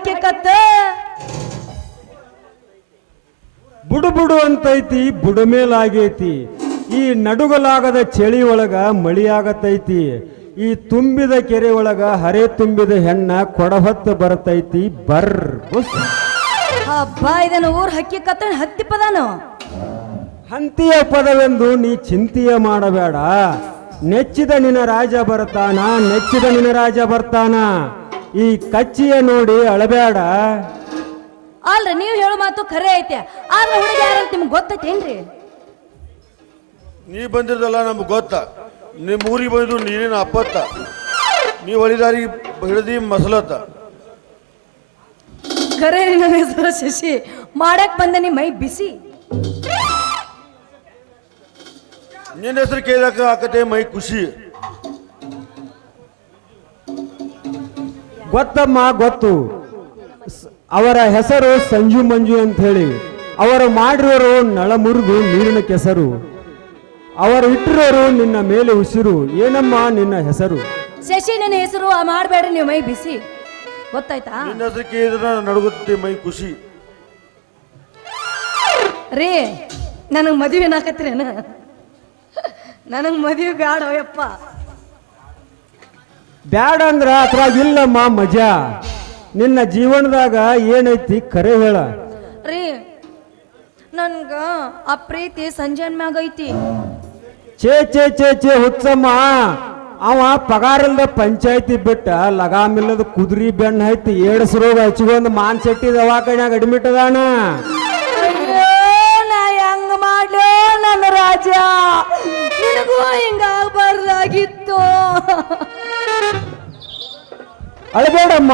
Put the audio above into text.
ಹಕ್ಕಿಕತ್ತ ಬುಡು ಬುಡು ಅಂತೈತಿ ಬುಡಮೇಲಾಗೈತಿ. ಈ ನಡುಗಲಾಗದ ಚಳಿ ಒಳಗ ಮಳಿಯಾಗತೈತಿ. ಈ ತುಂಬಿದ ಕೆರೆ ಒಳಗ ಹರೆ ತುಂಬಿದ ಹೆಣ್ಣ ಕೊಡಹೊತ್ತು ಬರ್ತೈತಿ. ಹಬ್ಬ ಇದನ್ನು ಊರ್ ಹಕ್ಕಿಕತ್ತ ಹತ್ತಿ ಪದಾನು ಹಂತಿಯ ಪದವೆಂದು ನೀ ಚಿಂತೆಯ ಮಾಡಬೇಡ. ನೆಚ್ಚಿದ ನಿನ್ನ ರಾಜ ಬರ್ತಾನ, ನೆಚ್ಚಿದ ನಿನ್ನ ರಾಜ ಬರ್ತಾನ. ಈ ಕಚ್ಚಿಯ ನೋಡಿ ಅಳಬೇಡ. ಅಲ್ರಿ ನೀವು ಹೇಳೋ ಮಾತು ಖರೆ ಐತೆ. ಆದ್ರೆ ಹುಡುಗಿ ಯಾರಂತ ನಿಮ್ಗೆ ಗೊತ್ತೈತೇನ್ರಿ? ನೀ ಬಂದಿರದಲ್ಲ ನಮ್ಗೆ ಗೊತ್ತ. ನಿಮ್ಮ ಊರಿಗೆ ಬಂದು ನೀರಿನ ಅಪ್ಪತ್ತ, ನೀ ಹೊಳಿದಾರಿ ಹಿಡ್ದಿ ಮಸಲತ್ತ. ಖರೆ ನನ್ನ ಹೆಸರು ಶಶಿ, ಮಾಡಕ್ ಬಂದ ನಿಮ್ಮ ಮೈ ಬಿಸಿ. ನಿನ್ನ ಹೆಸರು ಕೇಳಕ ಆಕತೆ ಮೈ ಖುಷಿ. ಗೊತ್ತಮ್ಮ ಗೊತ್ತು. ಅವರ ಹೆಸರು ಸಂಜು ಮಂಜು ಅಂತ ಹೇಳಿ. ಅವರು ಮಾಡಿರೋರು ನಳ ಮುರಿದು ನೀರಿನ ಕೆಸರು. ಅವರು ಇಟ್ಟಿರೋರು ನಿನ್ನ ಮೇಲೆ ಉಸಿರು. ಏನಮ್ಮ ನಿನ್ನ ಹೆಸರು? ಶಶಿ ನನ್ನ ಹೆಸರು ಮಾಡಬೇಡ್ರಿ ನೀವು ಮೈ ಬಿಸಿ. ಗೊತ್ತಾಯ್ತಾ? ನಿನ್ನ ಹೆಸರು ಕೇಳಿದ್ರೆ ನಡುಗುತ್ತೆ ಮೈ ಖುಷಿ. ರೀ ನನಗೆ ಮದುವೆ ನಾಕತ್ರೇನ? ನನಗೆ ಮದುವೆ ಬ್ಯಾಡ ಯಪ್ಪ. ಬ್ಯಾಡ ಅಂದ್ರ ಅದ್ರಾಗ ಇಲ್ಲಮ್ಮ ಮಜಾ. ನಿನ್ನ ಜೀವನದಾಗ ಏನೈತಿ ಖರೆ ಹೇಳ. ರೀ ನನ್ಗ ಆ ಪ್ರೀತಿ ಸಂಜೆನ್ ಮ್ಯಾಗ ಐತಿ. ಚೇ ಚೇ ಚೇ ಚೇ ಹುಚ್ಚಮ್ಮ, ಅವ ಪಗಾರಲ್ದ ಪಂಚಾಯತಿ ಬಿಟ್ಟ ಲಗಾಮಿಲ್ಲದ ಕುದುರಿ ಬೆಣ್ಣ ಐತಿ ಏಡಸ್ರೋಗ ಹಚ್ಕೊಂಡ್ ಮಾನ್ಸೆಟ್ಟಿ ದವಾಖಾನ್ಯಾಗ ಅಡ್ಮಿಟ್ ಅದಾನ. ನಾ ಹೆಂಗ ಮಾಡ್ಲೋ ನನ್ನ ರಾಜ? ನಿನಗೂ ಹಿಂಗಾಗಬಾರ್ದಾಗಿತ್ತು. ಅಳಬೇಡಮ್ಮ.